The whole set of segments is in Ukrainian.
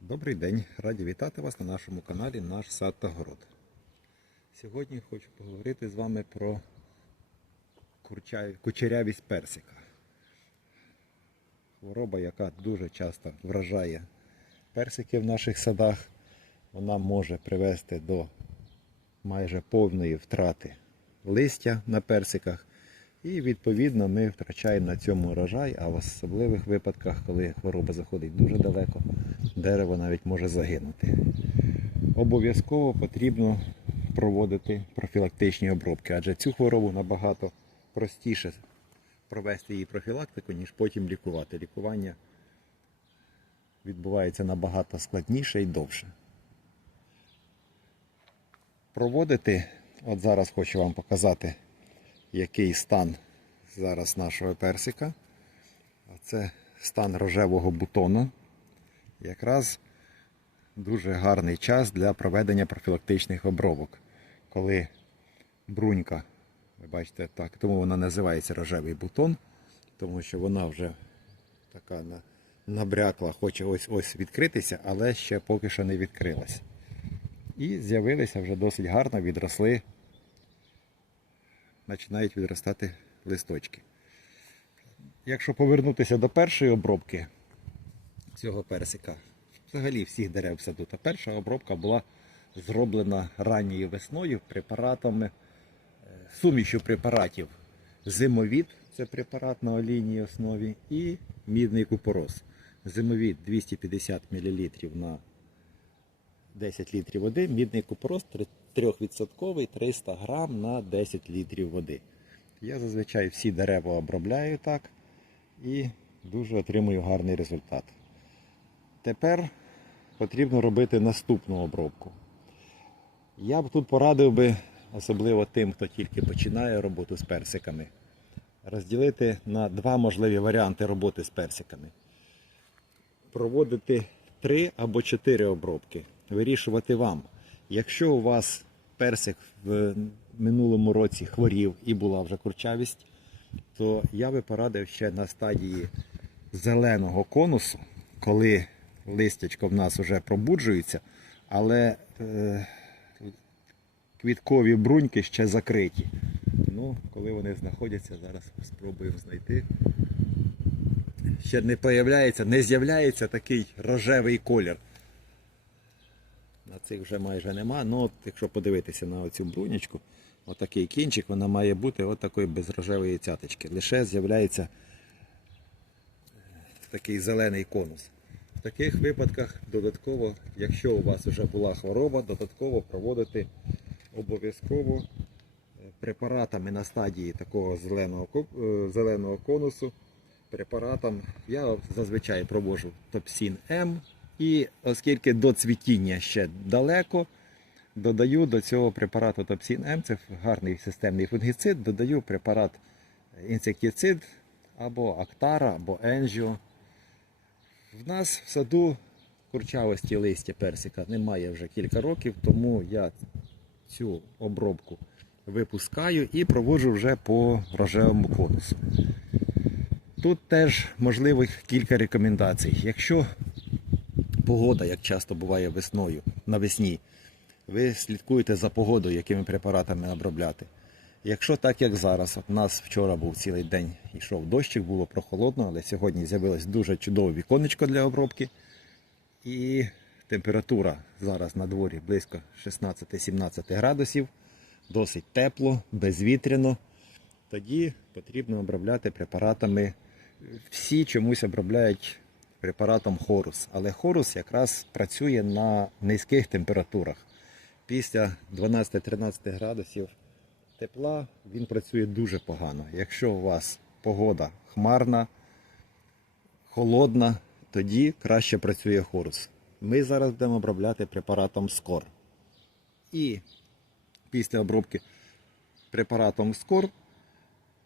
Добрий день, раді вітати вас на нашому каналі Наш сад та город. Сьогодні хочу поговорити з вами про кучерявість персика. Хвороба, яка дуже часто вражає персики в наших садах, вона може привести до майже повної втрати листя на персиках. І відповідно ми втрачаємо на цьому урожай, а в особливих випадках, коли хвороба заходить дуже далеко, дерево навіть може загинути. Обов'язково потрібно проводити профілактичні обробки, адже цю хворобу набагато простіше провести її профілактику, ніж потім лікувати. Лікування відбувається набагато складніше і довше. Проводити, от зараз хочу вам показати, який стан зараз нашого персика. Це стан рожевого бутону. Якраз дуже гарний час для проведення профілактичних обробок. Коли брунька, ви бачите, так, тому вона називається рожевий бутон, тому що вона вже така набрякла, хоче ось ось відкритися, але ще поки що не відкрилась. І з'явилися вже досить гарно, відросли, починають відростати листочки. Якщо повернутися до першої обробки цього персика, взагалі всіх дерев в саду, то перша обробка була зроблена ранньою весною препаратами, е, сумішю препаратів зимовід, це препарат на олійній основі, і мідний купорос. Зимовід 250 мл на 10 літрів води, мідний купорос 3% 300 грам на 10 літрів води. Я зазвичай всі дерева обробляю так і дуже отримую гарний результат. Тепер потрібно робити наступну обробку. Я б тут порадив би, особливо тим, хто тільки починає роботу з персиками, розділити на два можливі варіанти роботи з персиками проводити три або чотири обробки. Вирішувати вам. Якщо у вас персик в минулому році хворів і була вже курчавість, то я би порадив ще на стадії зеленого конусу, коли листячко в нас вже пробуджується, але е, квіткові бруньки ще закриті. Ну, коли вони знаходяться, зараз спробуємо знайти ще не появляється, не з'являється такий рожевий колір. На цих вже майже нема. Ну, от, якщо подивитися на оцю брунічку, отакий кінчик, вона має бути от такої без рожевої цяточки. Лише з'являється е, такий зелений конус. В таких випадках додатково, якщо у вас вже була хвороба, додатково проводити обов'язково е, препаратами на стадії такого зеленого, е, зеленого конусу препаратом. Я зазвичай проводжу Топсін М. І оскільки до цвітіння ще далеко, додаю до цього препарату Топсін М, це гарний системний фунгіцид, додаю препарат інсектицид або Актара, або Енжіо. В нас в саду курчавості листя персика немає вже кілька років, тому я цю обробку випускаю і проводжу вже по рожевому конусу. Тут теж можливо кілька рекомендацій. Якщо погода, як часто буває весною, навесні, ви слідкуєте за погодою, якими препаратами обробляти. Якщо так, як зараз, от у нас вчора був цілий день, йшов дощик, було прохолодно, але сьогодні з'явилось дуже чудове віконечко для обробки. І температура зараз на дворі близько 16-17 градусів, досить тепло, безвітряно тоді потрібно обробляти препаратами. Всі чомусь обробляють препаратом хорус, але хорус якраз працює на низьких температурах. Після 12-13 градусів тепла він працює дуже погано. Якщо у вас погода хмарна, холодна, тоді краще працює хорус. Ми зараз будемо обробляти препаратом скор. І після обробки препаратом скор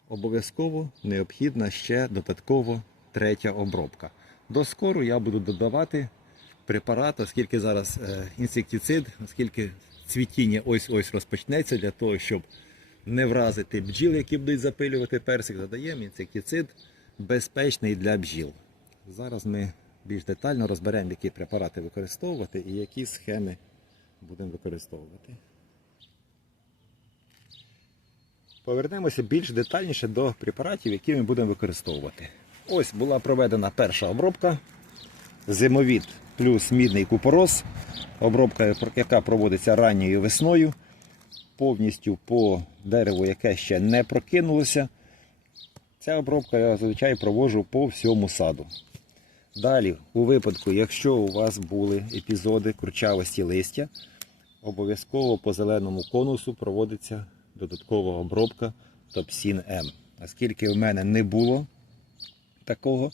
обов'язково необхідна ще додатково третя обробка. До скору я буду додавати препарат, оскільки зараз е, інсектицид, оскільки цвітіння ось-ось розпочнеться для того, щоб не вразити бджіл, які будуть запилювати персик, додаємо інсектицид безпечний для бджіл. Зараз ми більш детально розберемо, які препарати використовувати і які схеми будемо використовувати. Повернемося більш детальніше до препаратів, які ми будемо використовувати. Ось була проведена перша обробка. Зимовід плюс мідний купорос. Обробка, яка проводиться ранньою весною, повністю по дереву, яке ще не прокинулося. Ця обробка я зазвичай проводжу по всьому саду. Далі, у випадку, якщо у вас були епізоди курчавості листя, обов'язково по зеленому конусу проводиться додаткова обробка Топсін М. Оскільки в мене не було такого,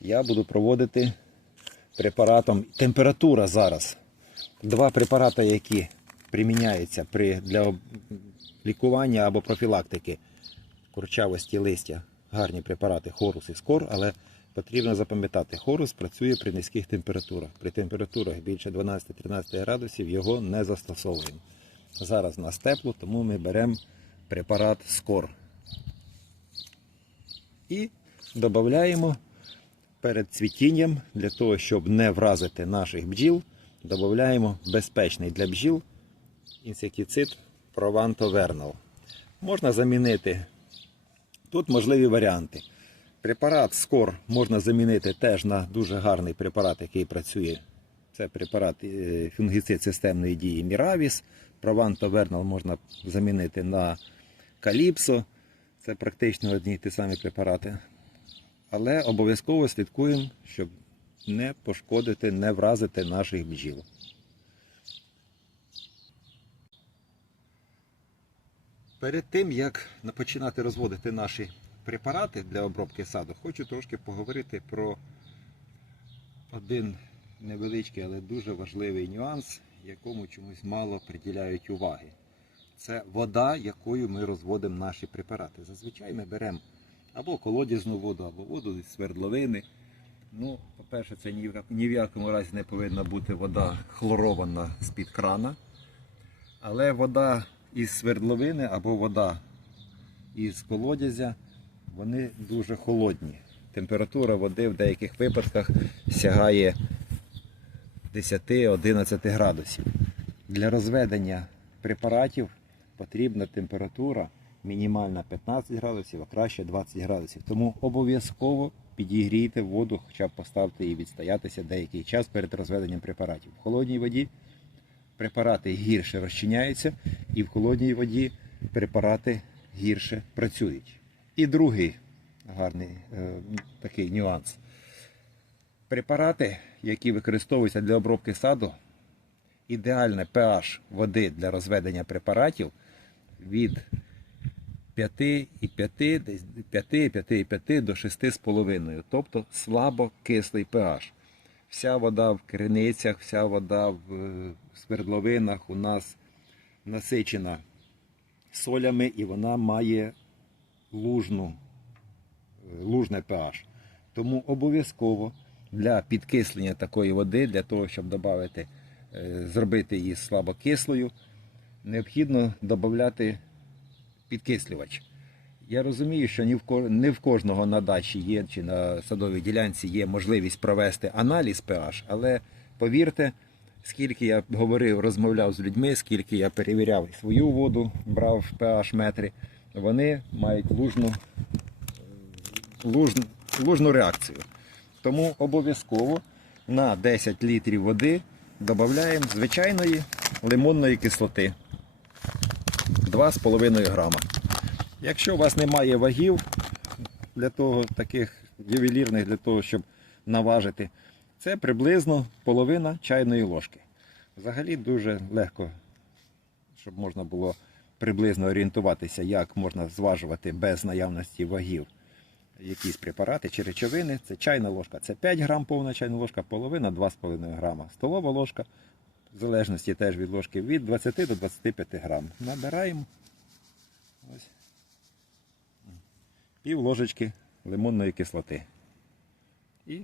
я буду проводити препаратом. Температура зараз. Два препарати, які приміняються при, для лікування або профілактики курчавості листя. Гарні препарати Хорус і Скор, але потрібно запам'ятати, Хорус працює при низьких температурах. При температурах більше 12-13 градусів його не застосовуємо. Зараз у нас тепло, тому ми беремо препарат Скор. І додаємо перед цвітінням, для того, щоб не вразити наших бджіл, додаємо безпечний для бджіл інсектицид Provanto Vernal. Можна замінити. Тут можливі варіанти. Препарат Скор можна замінити теж на дуже гарний препарат, який працює. Це препарат е, фунгіцид системної дії Міравіс. Provanto Vernal можна замінити на Каліпсо. Це практично одні ті самі препарати. Але обов'язково слідкуємо, щоб не пошкодити, не вразити наших бджіл. Перед тим, як починати розводити наші препарати для обробки саду, хочу трошки поговорити про один невеличкий, але дуже важливий нюанс, якому чомусь мало приділяють уваги. Це вода, якою ми розводимо наші препарати. Зазвичай ми беремо або колодязну воду, або воду зі свердловини. Ну, по-перше, це ні в якому разі не повинна бути вода хлорована з-під крана. Але вода із свердловини або вода із колодязя, вони дуже холодні. Температура води в деяких випадках сягає 10-11 градусів. Для розведення препаратів потрібна температура мінімальна 15 градусів, а краще 20 градусів. Тому обов'язково підігрійте воду, хоча б поставте і відстоятися деякий час перед розведенням препаратів. В холодній воді препарати гірше розчиняються, і в холодній воді препарати гірше працюють. І другий гарний е, такий нюанс. Препарати, які використовуються для обробки саду, ідеальне pH води для розведення препаратів від 5,5 до 6,5, тобто слабо кислий pH. Вся вода в криницях, вся вода в е, свердловинах у нас насичена солями і вона має лужну, е, лужне pH. Тому обов'язково для підкислення такої води, для того, щоб додати, е, зробити її слабокислою, необхідно додати підкислювач. Я розумію, що не в кожного на дачі є чи на садовій ділянці є можливість провести аналіз pH, але повірте, скільки я говорив, розмовляв з людьми, скільки я перевіряв свою воду, брав pH метри, вони мають лужну, лужну, лужну реакцію. Тому обов'язково на 10 літрів води додаємо звичайної лимонної кислоти 2,5 грама. Якщо у вас немає вагів для того, таких ювелірних, для того, щоб наважити, це приблизно половина чайної ложки. Взагалі дуже легко, щоб можна було приблизно орієнтуватися, як можна зважувати без наявності вагів якісь препарати чи речовини. Це чайна ложка, це 5 грам повна чайна ложка, половина 2,5 грама. Столова ложка, в залежності теж від ложки, від 20 до 25 грам. Набираємо. Ось. Пів ложечки лимонної кислоти. І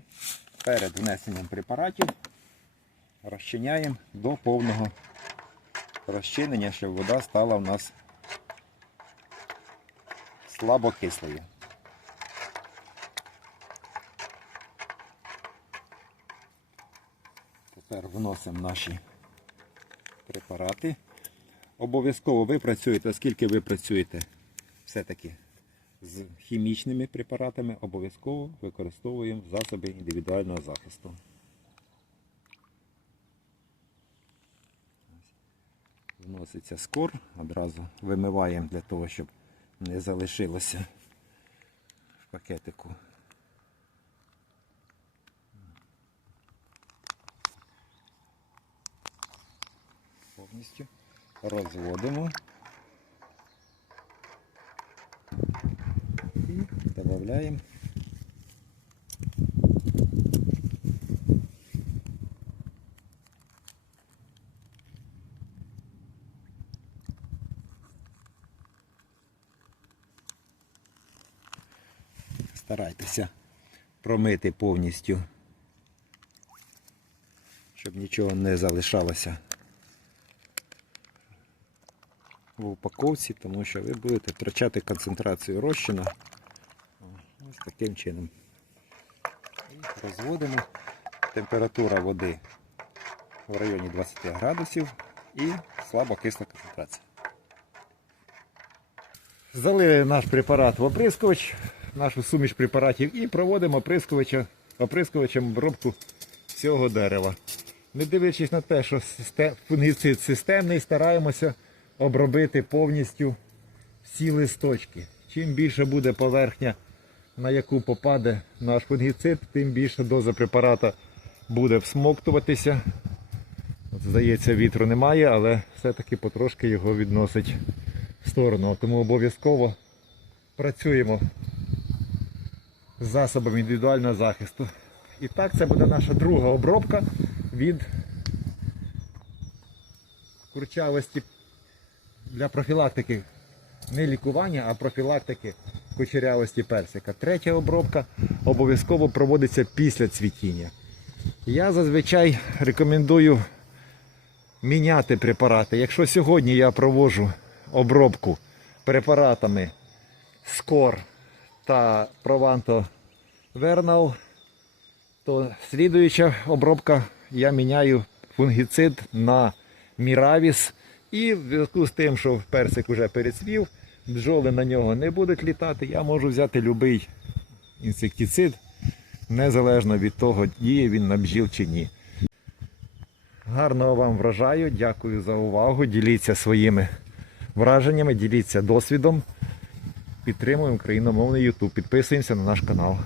перед внесенням препаратів розчиняємо до повного розчинення, щоб вода стала у нас слабокислою. Тепер вносимо наші препарати. Обов'язково ви працюєте, оскільки ви працюєте все-таки з хімічними препаратами, обов'язково використовуємо засоби індивідуального захисту. Вноситься скор, одразу вимиваємо для того, щоб не залишилося в пакетику. Повністю розводимо і. Старайтеся промити повністю, щоб нічого не залишалося в упаковці, тому що ви будете втрачати концентрацію розчину ось таким чином. І розводимо. Температура води в районі 20 градусів і слабо кисла концентрація. Залили наш препарат в оприскувач, нашу суміш препаратів і проводимо оприскувача, оприскувачем обробку всього дерева. Не дивлячись на те, що фунгіцид системний, стараємося обробити повністю всі листочки. Чим більше буде поверхня, на яку попаде наш фунгіцид, тим більше доза препарата буде всмоктуватися. Здається, вітру немає, але все-таки потрошки його відносить в сторону. Тому обов'язково працюємо з засобами індивідуального захисту. І так, це буде наша друга обробка від курчавості для профілактики не лікування, а профілактики кучерявості персика. Третя обробка обов'язково проводиться після цвітіння. Я зазвичай рекомендую міняти препарати. Якщо сьогодні я проводжу обробку препаратами Скор та Provanto Vernal, то слідуюча обробка я міняю фунгіцид на Міравіс. І в зв'язку з тим, що персик вже перецвів, бджоли на нього не будуть літати, я можу взяти будь-який інсектицид, незалежно від того, діє він на бджіл чи ні. Гарного вам врожаю, дякую за увагу. Діліться своїми враженнями, діліться досвідом. Підтримуємо україномовний YouTube. Підписуємося на наш канал.